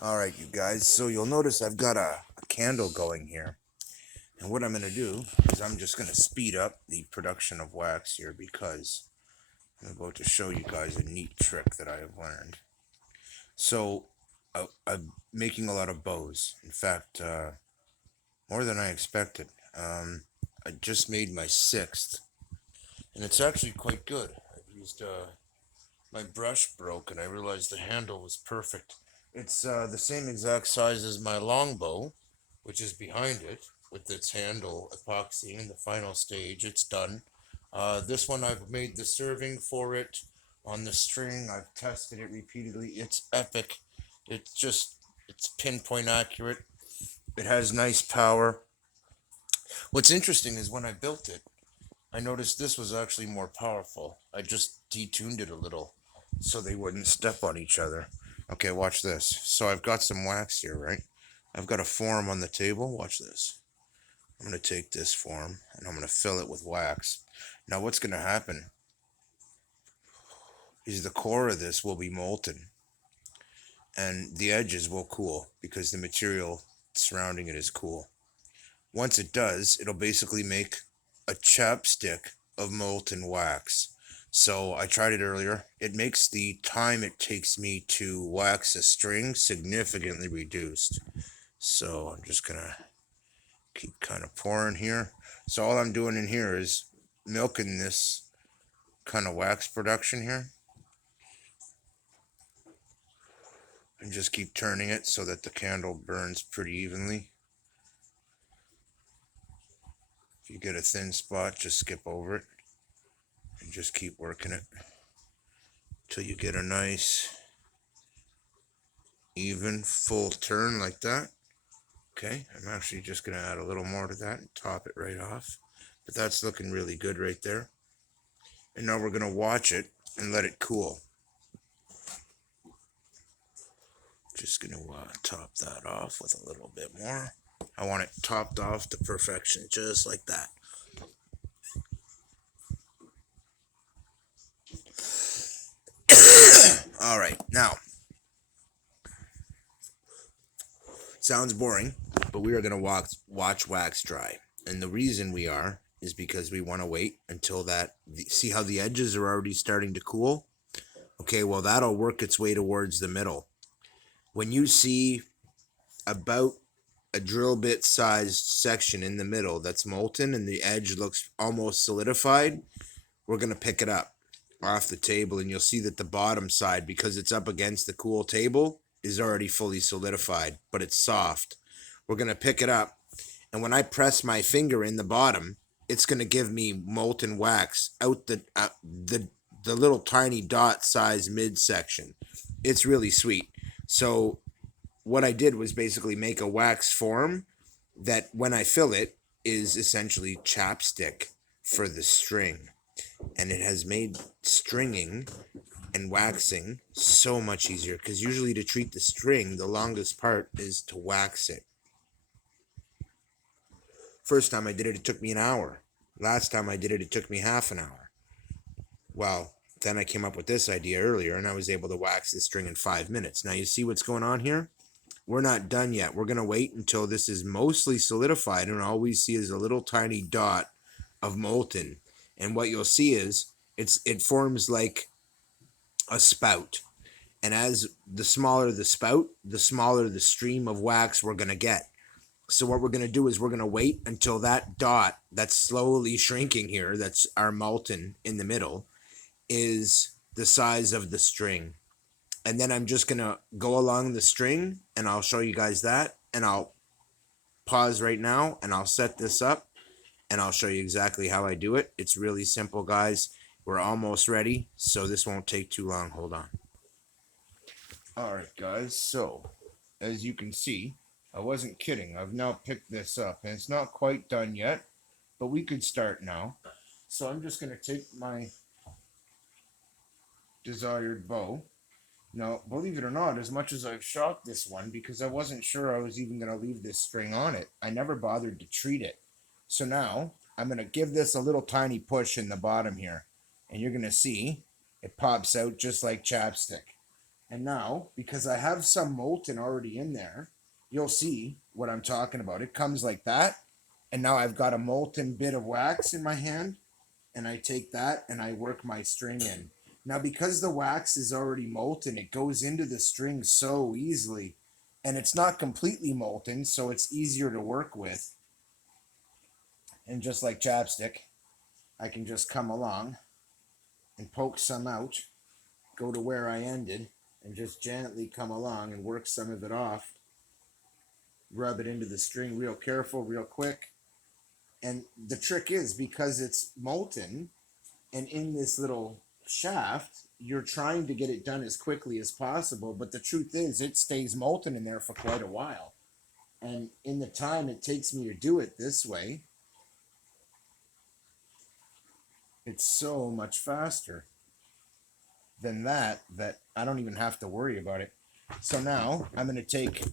Alright, you guys, so you'll notice I've got a candle going here. And what I'm going to do is I'm just going to speed up the production of wax here because I'm about to show you guys a neat trick that I have learned. So, I'm making a lot of bows. In fact, more than I expected. I just made my sixth, and it's actually quite good. I've used my brush broke, and I realized the handle was perfect. It's the same exact size as my longbow, which is behind it, with its handle epoxying in the final stage. It's done. This one I've made the serving for it on the string. I've tested it repeatedly. It's epic. It's pinpoint accurate. It has nice power. What's interesting is when I built it, I noticed this was actually more powerful. I just detuned it a little so they wouldn't step on each other. Okay, watch this. So I've got some wax here, right? I've got a form on the table. Watch this. I'm going to take this form and I'm going to fill it with wax. Now, what's going to happen is the core of this will be molten and the edges will cool because the material surrounding it is cool. Once it does, it'll basically make a chapstick of molten wax. So I tried it earlier. It makes the time it takes me to wax a string significantly reduced. So I'm just gonna keep kind of pouring here. So all I'm doing in here is milking this kind of wax production here. And just keep turning it so that the candle burns pretty evenly. If you get a thin spot, just skip over it and just keep working it till you get a nice even full turn like that. Okay, I'm actually just going to add a little more to that and top it right off. But that's looking really good right there. And now we're going to watch it and let it cool. Just going to top that off with a little bit more. I want it topped off to perfection, just like that. All right, now, sounds boring, but we are going to watch wax dry. And the reason we are is because we want to wait until that, see how the edges are already starting to cool? Okay, well, that'll work its way towards the middle. When you see about a drill bit sized section in the middle that's molten and the edge looks almost solidified, we're going to pick it up off the table and you'll see that the bottom side, because it's up against the cool table, is already fully solidified, but it's soft. We're going to pick it up, and when I press my finger in the bottom, it's going to give me molten wax out the little tiny dot size midsection. It's really sweet. So what I did was basically make a wax form that when I fill it is essentially chapstick for the string. And it has made stringing and waxing so much easier because usually to treat the string, the longest part is to wax it. First time I did it, it took me an hour. Last time I did it, it took me half an hour. Well, then I came up with this idea earlier and I was able to wax the string in 5 minutes. Now you see what's going on here? We're not done yet. We're going to wait until this is mostly solidified and all we see is a little tiny dot of molten. And what you'll see is it forms like a spout. And as the smaller the spout, the smaller the stream of wax we're going to get. So what we're going to do is we're going to wait until that dot that's slowly shrinking here, that's our molten in the middle, is the size of the string. And then I'm just going to go along the string and I'll show you guys that. And I'll pause right now and I'll set this up and I'll show you exactly how I do it. It's really simple, guys. We're almost ready, so this won't take too long. Hold on. All right, guys. So, as you can see, I wasn't kidding. I've now picked this up, and it's not quite done yet, but we could start now. So I'm just going to take my desired bow. Now, believe it or not, as much as I've shot this one, because I wasn't sure I was even going to leave this string on it, I never bothered to treat it. So now, I'm going to give this a little tiny push in the bottom here, and you're going to see it pops out just like chapstick. And now, because I have some molten already in there, you'll see what I'm talking about. It comes like that. And now I've got a molten bit of wax in my hand, and I take that and I work my string in. Now, because the wax is already molten, it goes into the string so easily, and it's not completely molten, so it's easier to work with. And just like chapstick, I can just come along and poke some out, go to where I ended, and just gently come along and work some of it off, rub it into the string real careful, real quick. And the trick is, because it's molten and in this little shaft, you're trying to get it done as quickly as possible, but the truth is it stays molten in there for quite a while. And in the time it takes me to do it this way, it's so much faster than that I don't even have to worry about it. So now I'm going to take,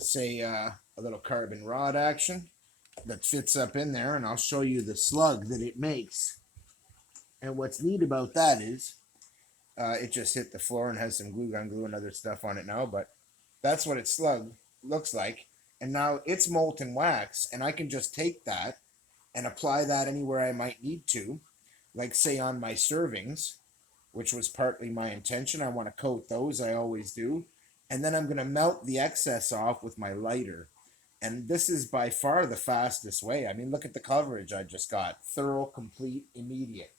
say, a little carbon rod action that fits up in there, and I'll show you the slug that it makes. And what's neat about that is it just hit the floor and has some glue gun glue and other stuff on it now, but that's what its slug looks like. And now it's molten wax, and I can just take that and apply that anywhere I might need to, like say on my servings, which was partly my intention. I want to coat those, I always do. And then I'm going to melt the excess off with my lighter. And this is by far the fastest way. I mean, look at the coverage I just got. Thorough, complete, immediate.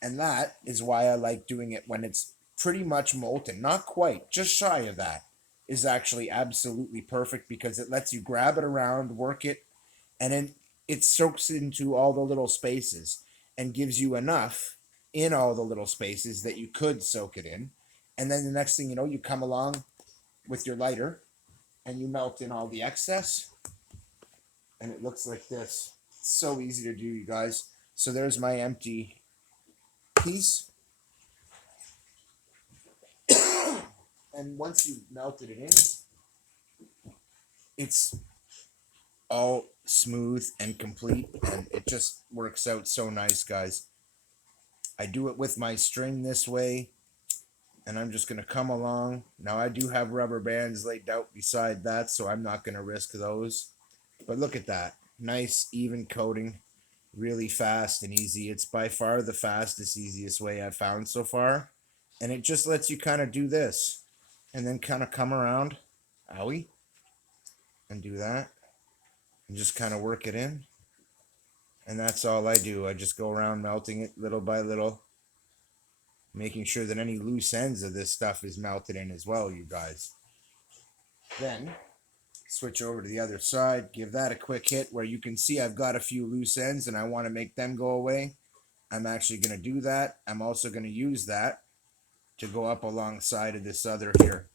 And that is why I like doing it when it's pretty much molten. Not quite, just shy of that is actually absolutely perfect, because it lets you grab it around, work it, and then it soaks into all the little spaces and gives you enough in all the little spaces that you could soak it in. And then the next thing you know, you come along with your lighter and you melt in all the excess, and it looks like this. It's so easy to do, you guys. So there's my empty piece. And once you've melted it in, it's all smooth and complete, and it just works out so nice, guys. I do it with my string this way, and I'm just going to come along. Now, I do have rubber bands laid out beside that, so I'm not going to risk those. But look at that. Nice, even coating. Really fast and easy. It's by far the fastest, easiest way I've found so far. And it just lets you kind of do this. And then kind of come around. Owie. And do that. And just kind of work it in. And that's all I do. I just go around melting it little by little, making sure that any loose ends of this stuff is melted in as well, you guys. Then switch over to the other side, give that a quick hit where you can see I've got a few loose ends and I want to make them go away. I'm actually going to do that. I'm also going to use that to go up alongside of this other here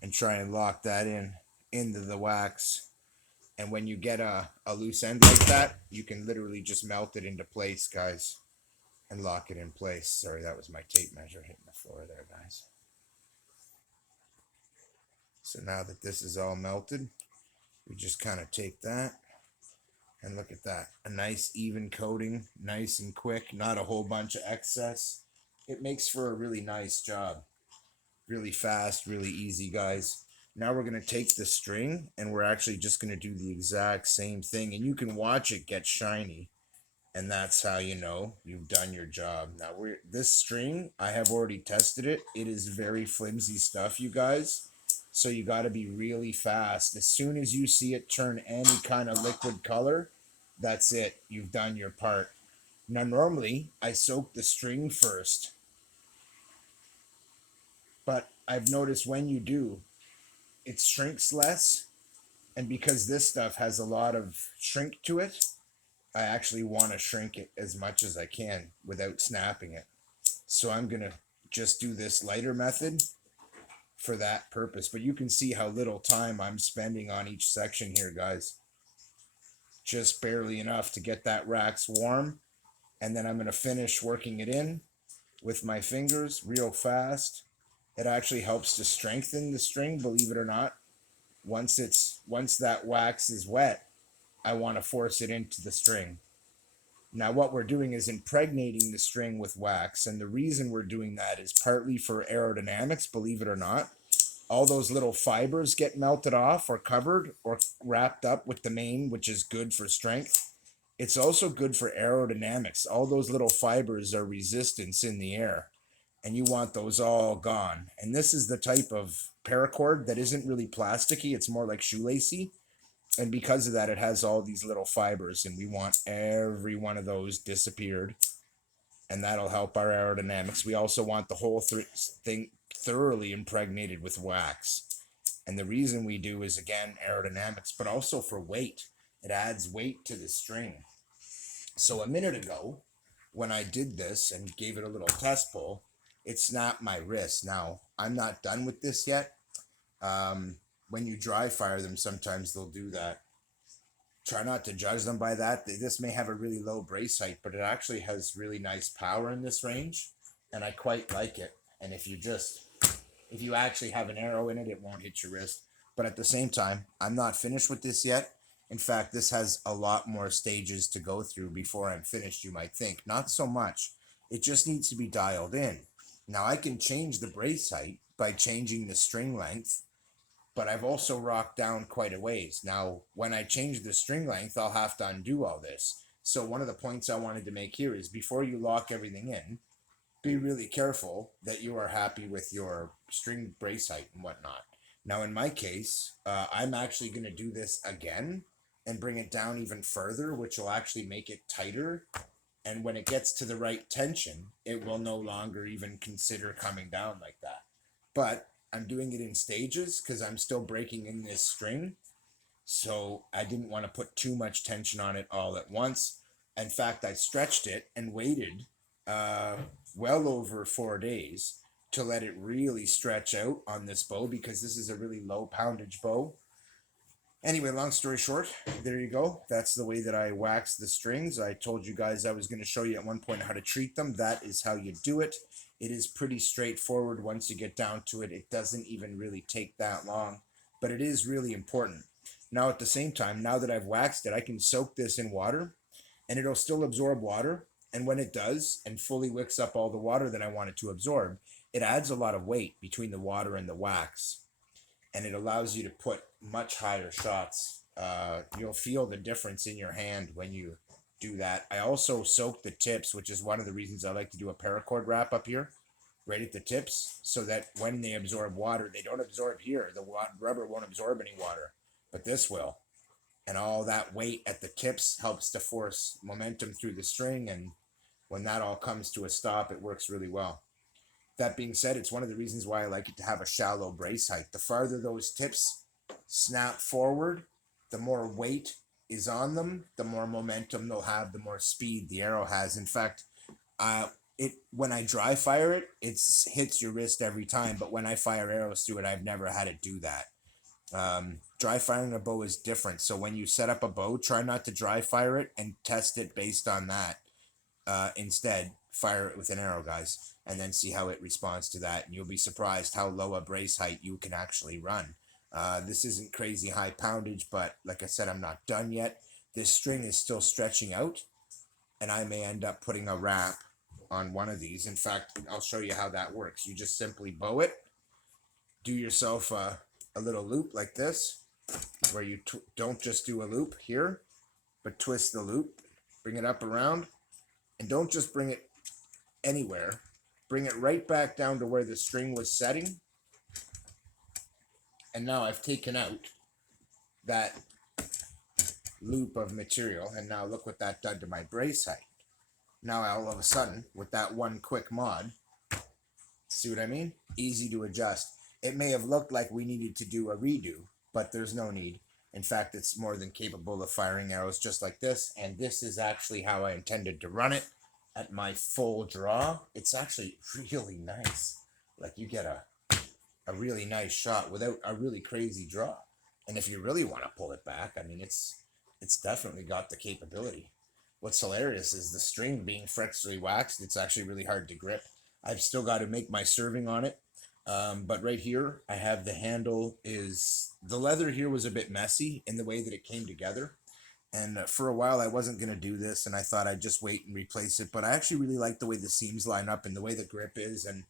and try and lock that in into the wax. And when you get a loose end like that, you can literally just melt it into place, guys, and lock it in place. Sorry, that was my tape measure hitting the floor there, guys. So now that this is all melted, we just kind of take that, and look at that. A nice even coating, nice and quick, not a whole bunch of excess. It makes for a really nice job. Really fast, really easy, guys. Now we're going to take the string and we're actually just going to do the exact same thing. And you can watch it get shiny. And that's how you know you've done your job. Now, this string, I have already tested it. It is very flimsy stuff, you guys. So you got to be really fast. As soon as you see it turn any kind of liquid color, that's it. You've done your part. Now, normally, I soak the string first. But I've noticed when you do, it shrinks less. And because this stuff has a lot of shrink to it, I actually want to shrink it as much as I can without snapping it. So I'm going to just do this lighter method for that purpose. But you can see how little time I'm spending on each section here, guys. Just barely enough to get that wax warm. And then I'm going to finish working it in with my fingers real fast. It actually helps to strengthen the string, believe it or not. Once that wax is wet, I want to force it into the string. Now, what we're doing is impregnating the string with wax, and the reason we're doing that is partly for aerodynamics, believe it or not. All those little fibers get melted off or covered or wrapped up with the mane, which is good for strength. It's also good for aerodynamics. All those little fibers are resistance in the air, and you want those all gone. And this is the type of paracord that isn't really plasticky, it's more like shoelacy. And because of that, it has all these little fibers, and we want every one of those disappeared, and that'll help our aerodynamics. We also want the whole thing thoroughly impregnated with wax. And the reason we do is, again, aerodynamics, but also for weight. It adds weight to the string. So a minute ago, when I did this and gave it a little test pull, it snapped my wrist. Now, I'm not done with this yet. When you dry fire them, sometimes they'll do that. Try not to judge them by that. This may have a really low brace height, but it actually has really nice power in this range, and I quite like it. And if you actually have an arrow in it, it won't hit your wrist. But at the same time, I'm not finished with this yet. In fact, this has a lot more stages to go through before I'm finished, you might think. Not so much. It just needs to be dialed in. Now, I can change the brace height by changing the string length, but I've also rocked down quite a ways. Now, when I change the string length, I'll have to undo all this. So one of the points I wanted to make here is before you lock everything in, be really careful that you are happy with your string brace height and whatnot. Now, in my case, I'm actually going to do this again and bring it down even further, which will actually make it tighter. And when it gets to the right tension, it will no longer even consider coming down like that. But I'm doing it in stages because I'm still breaking in this string. So I didn't want to put too much tension on it all at once. In fact, I stretched it and waited well over 4 days to let it really stretch out on this bow, because this is a really low poundage bow. Anyway, long story short, there you go. That's the way that I wax the strings. I told you guys I was going to show you at one point how to treat them. That is how you do it. It is pretty straightforward once you get down to it. It doesn't even really take that long, but it is really important. Now, at the same time, now that I've waxed it, I can soak this in water, and it'll still absorb water. And when it does and fully wicks up all the water that I want it to absorb, it adds a lot of weight between the water and the wax, and it allows you to put much higher shots. You'll feel the difference in your hand when you do that. I also soak the tips, which is one of the reasons I like to do a paracord wrap up here, right at the tips, so that when they absorb water, they don't absorb here. The rubber won't absorb any water, but this will. And all that weight at the tips helps to force momentum through the string, and when that all comes to a stop, it works really well. That being said, it's one of the reasons why I like it to have a shallow brace height. The farther those tips snap forward, the more weight is on them, the more momentum they'll have, the more speed the arrow has. In fact, when I dry fire it, it hits your wrist every time, but when I fire arrows through it, I've never had it do that. Dry firing a bow is different. So when you set up a bow, try not to dry fire it and test it based on that. Instead, fire it with an arrow, guys, and then see how it responds to that. And you'll be surprised how low a brace height you can actually run. This isn't crazy high poundage, but like I said, I'm not done yet. This string is still stretching out, and I may end up putting a wrap on one of these. In fact, I'll show you how that works. You just simply bow it, do yourself a little loop like this, where you don't just do a loop here, but twist the loop, bring it up around, and don't just bring it anywhere. Bring it right back down to where the string was setting. And now I've taken out that loop of material, and now look what that done to my brace height. Now all of a sudden, with that one quick mod, see what I mean? Easy to adjust. It may have looked like we needed to do a redo, but there's no need. In fact, it's more than capable of firing arrows just like this, and this is actually how I intended to run it at my full draw. It's actually really nice. Like, you get a really nice shot without a really crazy draw. And if you really want to pull it back, I mean, it's definitely got the capability. What's hilarious is the string being freshly waxed. It's actually really hard to grip. I've still got to make my serving on it. But right here, I have the handle the leather here was a bit messy in the way that it came together. And for a while, I wasn't going to do this, and I thought I'd just wait and replace it. But I actually really like the way the seams line up and the way the grip is. And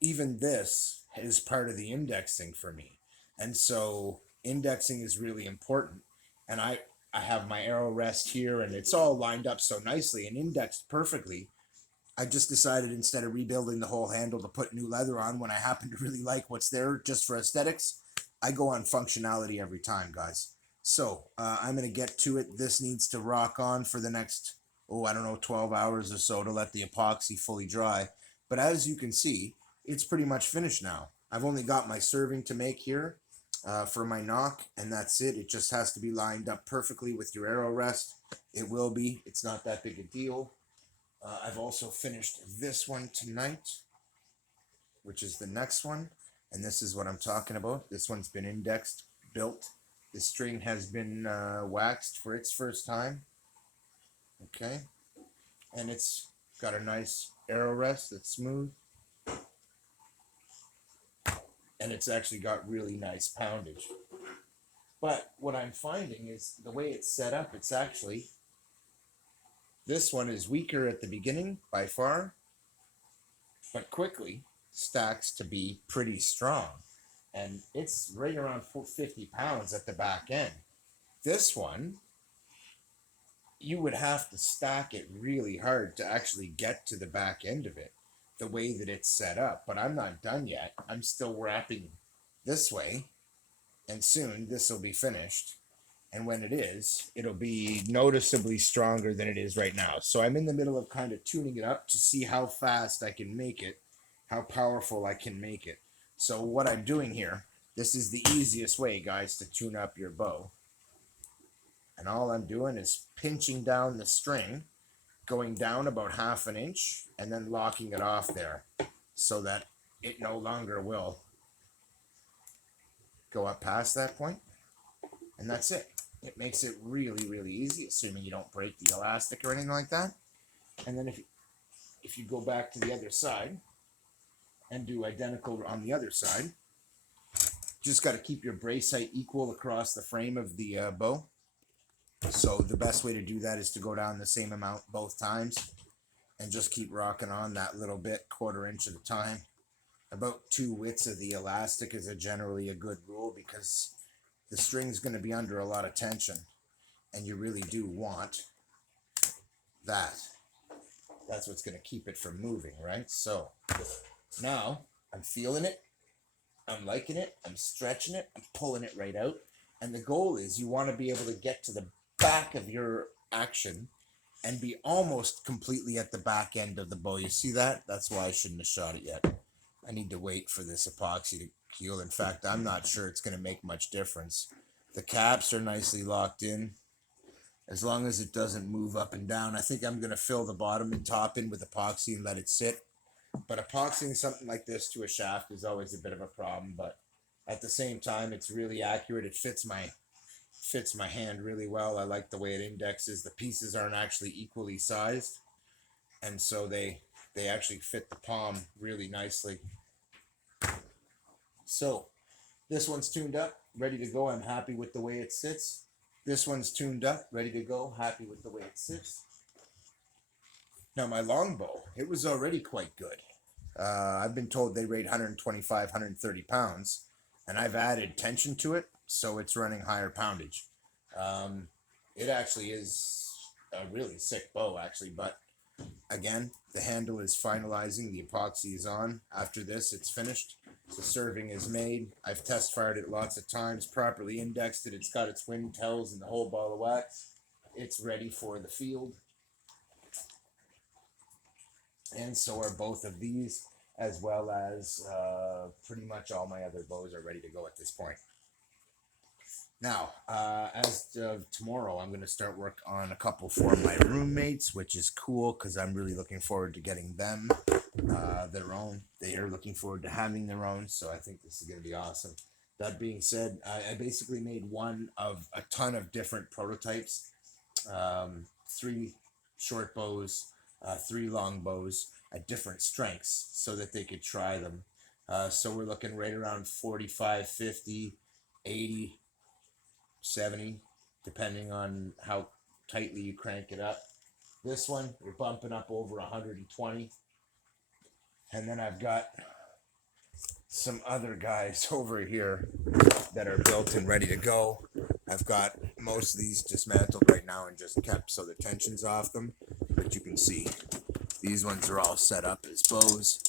even this is part of the indexing for me. And so indexing is really important. And I have my arrow rest here, and it's all lined up so nicely and indexed perfectly. I just decided instead of rebuilding the whole handle to put new leather on when I happen to really like what's there just for aesthetics. I go on functionality every time, guys. So I'm going to get to it. This needs to rock on for the next, oh, I don't know, 12 hours or so to let the epoxy fully dry. But as you can see, it's pretty much finished now. I've only got my serving to make here for my knock, and that's it. It just has to be lined up perfectly with your arrow rest. It will be. It's not that big a deal. I've also finished this one tonight, which is the next one. And this is what I'm talking about. This one's been indexed, built. The string has been waxed for its first time. Okay. And it's got a nice arrow rest that's smooth. And it's actually got really nice poundage. But what I'm finding is the way it's set up, it's actually, this one is weaker at the beginning by far, but quickly stacks to be pretty strong. And it's right around 50 pounds at the back end. This one, you would have to stack it really hard to actually get to the back end of it, the way that it's set up. But I'm not done yet. I'm still wrapping this way, and soon this will be finished. And when it is, it'll be noticeably stronger than it is right now. So I'm in the middle of kind of tuning it up to see how fast I can make it, how powerful I can make it. So what I'm doing here, this is the easiest way, guys, to tune up your bow. And all I'm doing is pinching down the string, going down about 1/2 inch, and then locking it off there so that it no longer will go up past that point. And that's it. It makes it really, really easy, assuming you don't break the elastic or anything like that. And then if you go back to the other side and do identical on the other side, just got to keep your brace height equal across the frame of the bow. So the best way to do that is to go down the same amount both times and just keep rocking on that little bit, 1/4 inch at a time. About 2 widths of the elastic is generally a good rule because the string's going to be under a lot of tension, and you really do want that. That's what's going to keep it from moving, right? So now I'm feeling it, I'm liking it, I'm stretching it, I'm pulling it right out. And the goal is you want to be able to get to the back of your action and be almost completely at the back end of the bow. You see that? That's why I shouldn't have shot it yet. I need to wait for this epoxy to heal. In fact, I'm not sure it's going to make much difference. The caps are nicely locked in. As long as it doesn't move up and down, I think I'm going to fill the bottom and top in with epoxy and let it sit. But epoxying something like this to a shaft is always a bit of a problem. But at the same time, it's really accurate. It fits my hand really well. I like the way it indexes. The pieces aren't actually equally sized, and so they actually fit the palm really nicely. So this one's tuned up, ready to go. I'm happy with the way it sits. This one's tuned up, ready to go, happy with the way it sits. Now my longbow, it was already quite good. I've been told they rate 125, 130 pounds, and I've added tension to it, so it's running higher poundage. It actually is a really sick bow, actually, but again, the handle is finalizing, the epoxy is on. After this, it's finished. The serving is made. I've test fired it lots of times, properly indexed it. It's got its wind tells and the whole ball of wax. It's ready for the field. And so are both of these, as well as pretty much all my other bows are ready to go at this point. Now, as of tomorrow, I'm going to start work on a couple for my roommates, which is cool because I'm really looking forward to getting them their own. They are looking forward to having their own, so I think this is going to be awesome. That being said, I basically made one of a ton of different prototypes, 3 short bows, 3 long bows at different strengths so that they could try them. So we're looking right around 45, 50, 80, 70, depending on how tightly you crank it up. This one, we're bumping up over 120. And then I've got some other guys over here that are built and ready to go. I've got most of these dismantled right now and just kept so the tension's off them. But you can see these ones are all set up as bows.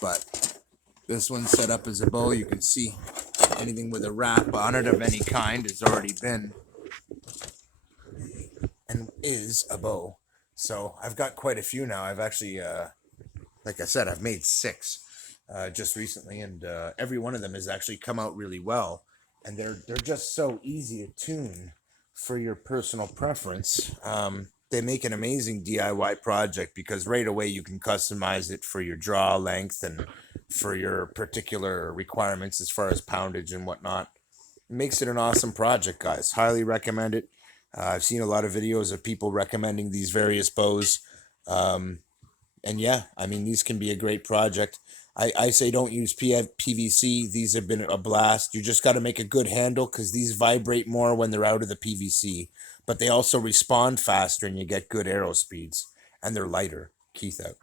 But this one's set up as a bow. You can see anything with a wrap on it of any kind has already been and is a bow. So I've got quite a few now. I've actually, like I said, I've made 6 just recently, and every one of them has actually come out really well. And they're just so easy to tune for your personal preference. They make an amazing DIY project because right away you can customize it for your draw length and for your particular requirements as far as poundage and whatnot. It makes it an awesome project, guys. Highly recommend it. I've seen a lot of videos of people recommending these various bows. And yeah, I mean, these can be a great project. I say don't use PVC. These have been a blast. You just got to make a good handle because these vibrate more when they're out of the PVC. But they also respond faster and you get good arrow speeds. And they're lighter. Keith out.